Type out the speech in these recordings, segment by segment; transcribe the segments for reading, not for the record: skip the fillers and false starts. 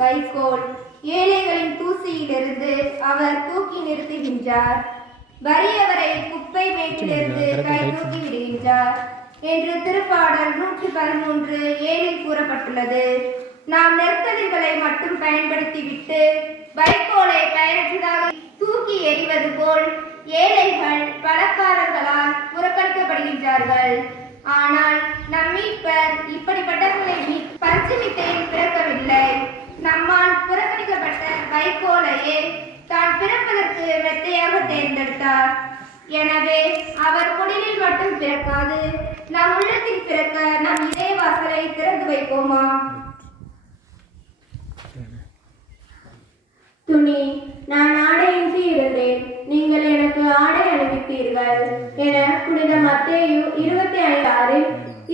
வைக்கோல் ஏழைகளின் தூசியிலிருந்து அவர் தூக்கி நிறுத்துகின்றார். வறியவரை குப்பை மேட்டிலிருந்து கை தூக்கி விடுகின்றார் என்று திருப்பாடல் 113:7 கூறப்பட்டுள்ளது. நாம் நெற்கதிர்களை மட்டும் பயன்படுத்திவிட்டு வைக்கோலை பயனற்றதாக தூக்கி எறிவது போல் ஏழைகள் பணக்காரர்களால் புறக்கணிக்கப்படுகின்றார்கள். ஆனால் நம் மீட்பர் இப்படிப்பட்டவர்களை பஞ்சமித்தையில் பிறக்கவில்லை. நம்மால் புறக்கணிக்கப்பட்ட வைக்கோலையே தான் பிறப்பதற்கு மெத்தையாக தேர்ந்தெடுத்தார். எனவே அவர் குடிலில் மட்டும் பிறக்காது நம் உள்ளத்தில் பிறக்க நம் இதய வாசலை திறந்து வைப்போமா? துணி, நான் ஆடையின்றி இருந்தேன், நீங்கள் எனக்கு ஆடை அணிவித்தீர்கள் என புனித மத்தேயு 25:6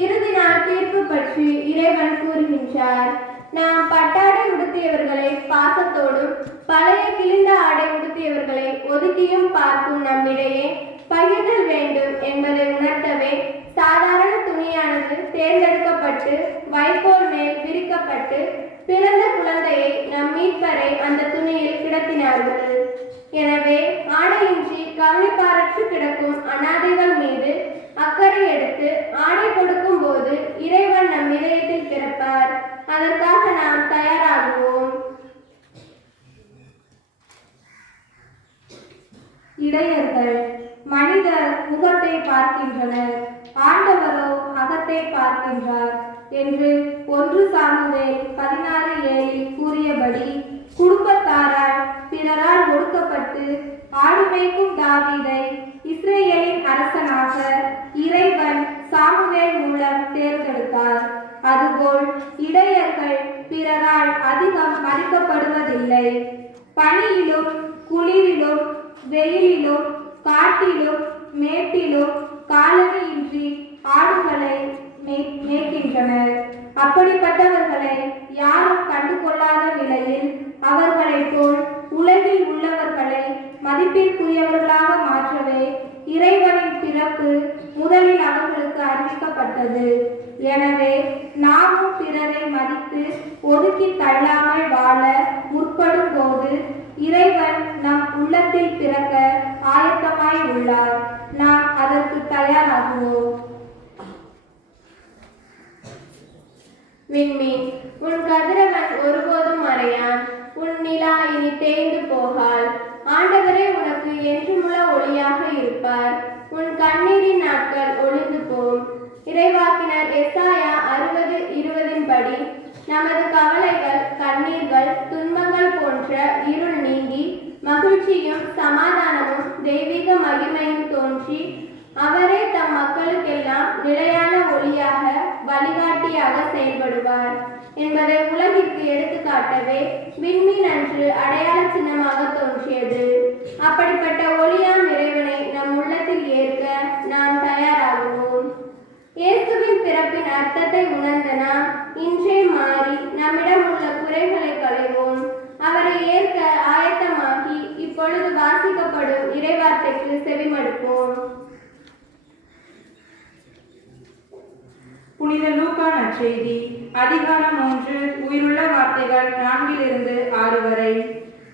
இறுதி நாள் தீர்ப்பு பற்றி இறைவன் கூறுகின்றார். நாம் பட்டாடை உடுத்தியவர்களை பாசத்தோடும் பழைய கிழிந்த ஆடை உடுத்தியவர்களை ஒதுக்கியும் பார்க்கும் நம்மிடையே பகிர்தல் வேண்டும் என்பதை உணர்த்தவே சாதாரண துணியானது தேர்ந்தெடுக்கப்பட்டு வைக்கோல் மேல் விரிக்கப்பட்டு பிறந்த குழந்தையை நம் மீட்பரை அந்த துணியில் கிடத்தினார்கள். எனவே ஆடையின்றி கவனிப்பாரற்று கிடக்கும் அனாதைகள் மீது அக்கறை எடுத்து ஆடை கொடுக்கும் போது இறைவன் நம் இதயத்தில் பிறப்பார். அதற்காக நாம் தயாராகுவோம். இடையர்கள் மனிதர் முகத்தை பார்க்கின்றனர், ஆண்டவரோ அகத்தை பார்க்கின்றார் என்று 1 சாமுவேல் 16:7 கூறியபடி குடும்பத்தாரால் பிறரால் ஒடுக்கப்பட்டு ஆடு மேய்க்கும் தாவீதை இஸ்ரேலின் அரசனாக இறைவன் சாமுவேல் மூலம் தேர்ந்தெடுத்தார். அதுபோல் இடையர்கள் பிறரால் அதிகம் மதிக்கப்படுவதில்லை. பனியிலும் குளிரிலும் வெயிலிலும் காட்டிலும் மேட்டிலும் காலணியின்றி ஆடுகளை மேய்க்கின்றனர். அப்படிப்பட்டவர்களை யாரும் கண்டுகொள்ளாத நிலையில் அவர்களைப் போல் உலகில் உள்ளவர்களை மதிப்பிற்குரியவர்களாக மாற்றவே இறைவனின் பிறப்பு முதலில் அவர்களுக்கு அறிவிக்கப்பட்டது. எனவே நாமும் பிறரை மதித்து ஒதுக்கி தள்ளாமல் வாழ முற்படும் போது இறைவன் நம் உள்ளத்தில் பிறக்க ஆயத்தமாய் உள்ளார். நாம் அதற்கு தயாராகுவோம். விண்மீன், உன் கதிரவன் ஒருபோதும் மறையான், உன் நிலா இனி தேய்ந்து போகால். ஆண்டவரே உனக்கு என்றுமுள்ள ஒளியாக இருப்பார். உன் கண்ணீரின் நாட்கள் ஒளிந்து போம். இறைவாக்கினர் எசாயா 60:20 படி நமது கவலைகள், கண்ணீர்கள், துன்பங்கள் போன்ற இருள் நீங்கி மகிழ்ச்சியும் சமாதானமும் தெய்வீக மகிமையும் தோன்றி அவரே தம் மக்களுக்கெல்லாம் நிலையான ஒளியாக வழிகாட்டியாக செயல்படுவார் என்பதை உலகிற்கு எடுத்துக்காட்டவே விண்மீன் அன்று அடையாள சின்னமாக தோன்றியது. அப்படிப்பட்ட ஒளியாம் இறைவனை நம் உள்ளத்தில் ஏற்க நாம் தயாராகுவோம். இயேசுவின் பிறப்பின் அர்த்தத்தை உணர்ந்த நாம் இன்றே மாறி நம்மிடம் உள்ள குறைகளை களைவோம். அவரை ஏற்க ஆயத்தமாகி இப்பொழுது வாசிக்கப்படும் இறைவார்த்தைக்கு செவிமடுப்போம். புனித லூக்கா நற்செய்தி அதிகாரம் 3 உயிருள்ள வார்த்தைகள் 4-6 வரை.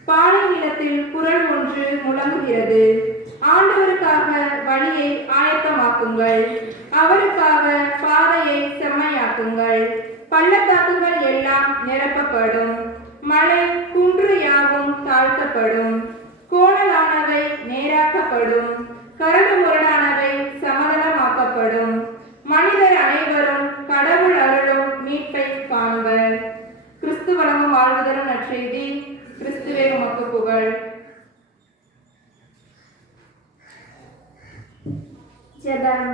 பாலை நிலத்தில் குரல் ஒன்று முழங்குகிறது, ஆண்டவருக்காக வழியை ஆயத்தமாக்குங்கள், அவருக்காக பாதையை செம்மையாக்குங்கள். பள்ளத்தாக்குகள் எல்லாம் நிரப்பப்படும், மலை குன்று யாவும் தாழ்த்தப்படும், கோணலானவை நேராக்கப்படும், கரடு முரடானவை சமதளமாக்கப்படும். மனிதர் அனைவரும் கடவுள் அருளும் மீட்பை காண்பர். கிறிஸ்து வழங்கும் வாழ்வு தரும் நற்செய்தி. கிறிஸ்துவே உமக்கு புகழ். ஜெபம்.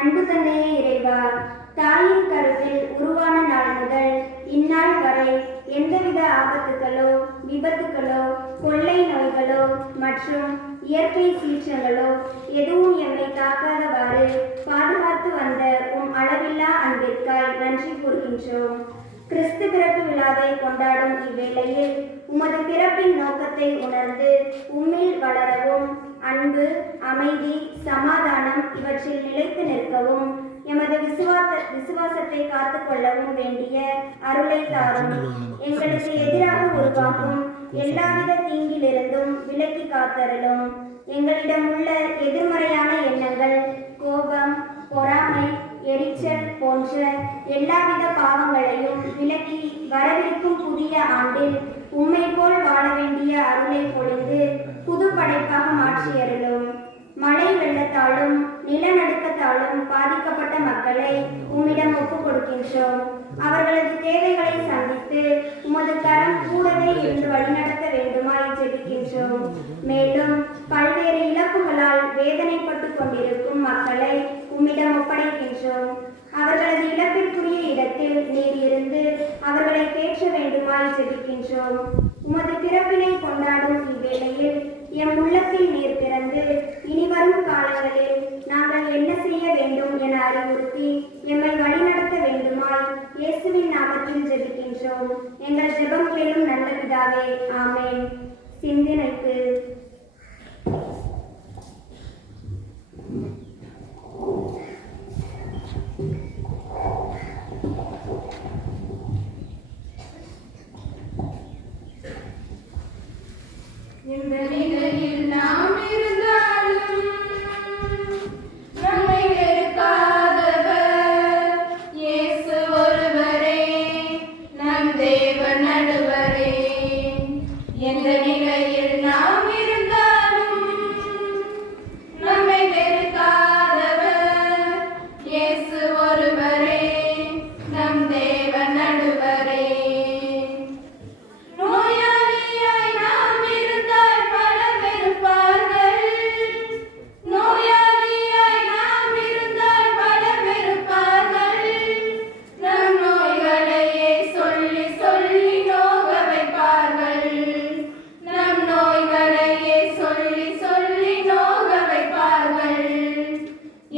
அன்பு தந்தையே இறைவா, தாயின் கருவில் உருவான நாள் முதல் இந்நாள் வரை எந்தவித ஆபத்துகளோ விபத்துகளோ கொள்ளை நோய்களோ மற்றும் இயற்கை சீற்றங்களோ எதுவும் எம்மை தாக்காதவாறு பாதுகாத்து வந்த உம் அளவில்லா அன்பிற்காய் நன்றி கூறுகின்றோம். கிறிஸ்து பிறப்பு விழாவை கொண்டாடும் இவ்வேளையில் உமது பிறப்பின் நோக்கத்தை உணர்ந்து உம்மில் வளரவும் அன்பு, அமைதி, சமாதானம் இவற்றில் நிலைத்து நிற்கவும் எமது விசுவாசத்தை காத்துக்கொள்ளவும் வேண்டிய அருளை தாரும். எங்களது எங்களுக்கு எதிராக உருவாகும் எல்லாவித தீங்கிலிருந்தும் விலக்கி காத்தருளும். எங்களிடம் உள்ள எதிர்மறையான எண்ணங்கள், கோபம், பொறாமை, எரிச்சல் போன்ற எல்லாவித பாவங்களையும் விலக்கி வரவிருக்கும் புதிய ஆண்டில் உம்மை போல் வாழ வேண்டிய அருளை பொழிந்து புது படைப்பாக மாற்றியருளும். மழை வெள்ளத்தாலும் நிலநடுக்கத்தாலும் பாதிக்கப்பட்ட மக்களை உம்மிடம் ஒப்புக் கொடுக்கின்றோம். அவர்களது தேவைகளை சந்தித்து உமது கரம் கூடவே இருந்து வழிநடத்த வேண்டுமாய் ஜெபிக்கின்றோம். மேலும் பல்வேறு இழப்புகளால் வேதனைப்பட்டு கொண்டிருக்கும் மக்களை உம்மிடம் ஒப்படைக்கின்றோம். அவர்களது இழப்பிற்குரிய இடத்தில் நீர் இருந்து அவர்களை தேற்ற வேண்டுமாய் ஜெபிக்கின்றோம். உமது பிறப்பினை கொண்டாடும் இவ்வேளையில் எம் உள்ளத்தில் நீர் பிறந்து இனிவரும் காலங்களில் நாங்கள் என்ன செய்ய வேண்டும் என அறிவுறுத்தி எம்மை வழிநடத்த வேண்டுமாய் இயேசுவின் நாமத்தில் ஜெபிக்கின்றோம். எங்கள் ஜெபம் கேளும் நல்ல பிதாவே, ஆமென். சிந்தனைக்கு இந்த நிலையில் நாம் இருந்தாலும் நம்மை வெறுக்காதவர் இயேசு ஒருவரே, நம் தேவன் நடுவரே. எந்த நிலையில் நாம் இருந்தாலும் நம்மை வெறுக்காதவர் இயேசு ஒருவரே, நம் தேவன் நடுவரே. நோயாளியாய் நாம் இருந்தால் பலர் வெறுப்பார்கள். நோயாளியாய் நாம் இருந்தால் பலர் வெறுப்பார்கள். நம் நோய்களையே சொல்லி சொல்லி நோக வைப்பார்கள். நம் நோய்களையே சொல்லி சொல்லி நோக வைப்பார்கள்.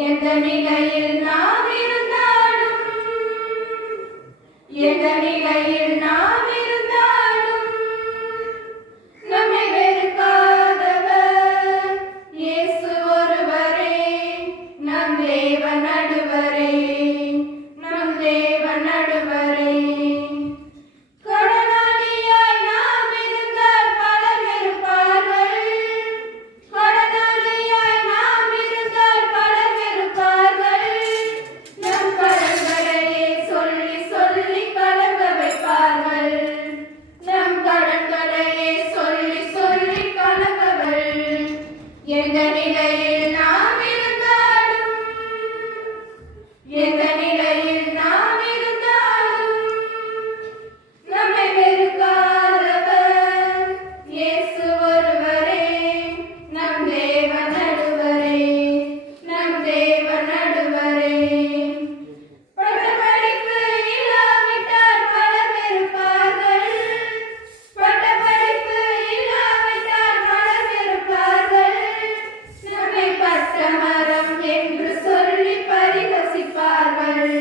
எந்த நிலையில் நாம் இருந்தாலும், எந்த நிலையில் நாம் இருந்தாலும் நம்மை வெறுக்காதவர் இயேசு ஒருவரே, நம் தேவன் நடுவரே, நம் தேவன் நடுவரே. கடனாளியாய் நாம் இருந்தால் பலர் வெறுப்பார்கள். கடனாளியாய் நாம் இருந்தால் பலர் வெறுப்பார்கள். நம் கடன்களையே சொல்லி சொல்லி கலங்க வைப்பார்கள். நம் கடன்களையே சொல்லி சொல்லி கலங்கவள். எந்த நிலையில் நாம் இருந்தாலும், எந்த நிலையில் நாம் இருந்தாலும் நம்மை வெறுக்காதவர் இயேசு ஒருவரே, நம் தேவன் நடுவரே, நம் தேவன் நடுவரே. பட்டப்படிப்பு இல்லாவிட்டால் பலர் வெறுப்பார்கள். பட்டப்படிப்பு இல்லாவிட்டால் பலர் வெறுப்பார்கள். நம்மை பட்டமரம் என்று சொல்லி பரிகசிப்பார்கள்.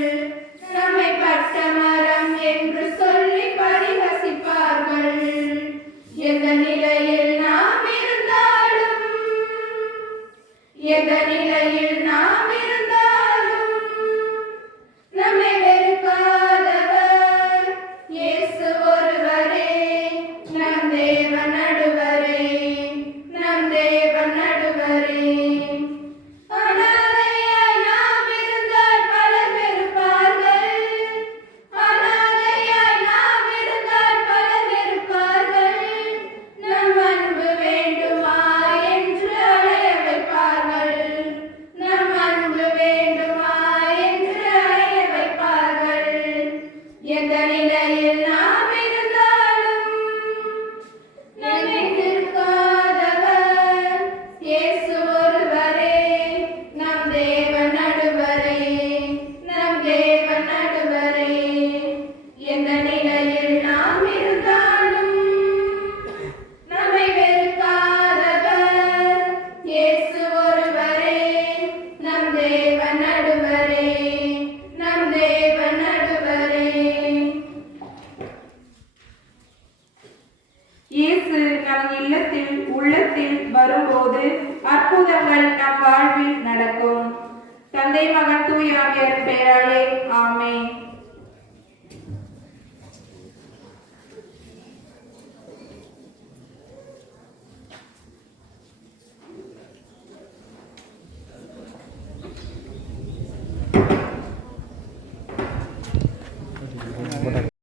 நம்மை பட்டமரம் என்று சொல்லி பரிகசிப்பார்கள். எந்த நிலையில் நாம் இருந்தாலும், எந்த நிலையில் நாம் இருந்தாலும் நம்மை வெறுக்காதவர் இயேசு ஒருவரே, நம் தேவன் நடுவரே, நம் தேவன் நடுவரே. அனாதையாய் நாம் இருந்தால் பலர் வெறுப்பார்கள். அனாதையாய் நாம் இருந்தால் பலர் வெறுப்பார்கள். நம் அன்பு வேண்டுமா என்று அலைய வைப்பார்கள். நம் அன்பு வேண்டுமா என்று அலைய வைப்பார்கள். எந்த நிலையில் நாம் இருந்தாலும் நம்மை வெறுக்காதவர் இயேசு ஒருவரே, நம் தேவன் நடுவரே, நம் தேவன் நடுவரே. எந்த நிலையில் நாம் இருந்தாலும் நம்மை வெறுக்காதவர் இயேசு ஒருவரே, நம் தேவன் நடுவரே, நம் தேவன் நடுவரே. இயேசு நம் இல்லத்தில் உள்ளத்தில் வரும்போது அற்புதங்கள் நம் வாழ்வில் நடக்கும். தந்தை மகன் தூய ஆவியாரின் பெயராலே ஆமென்.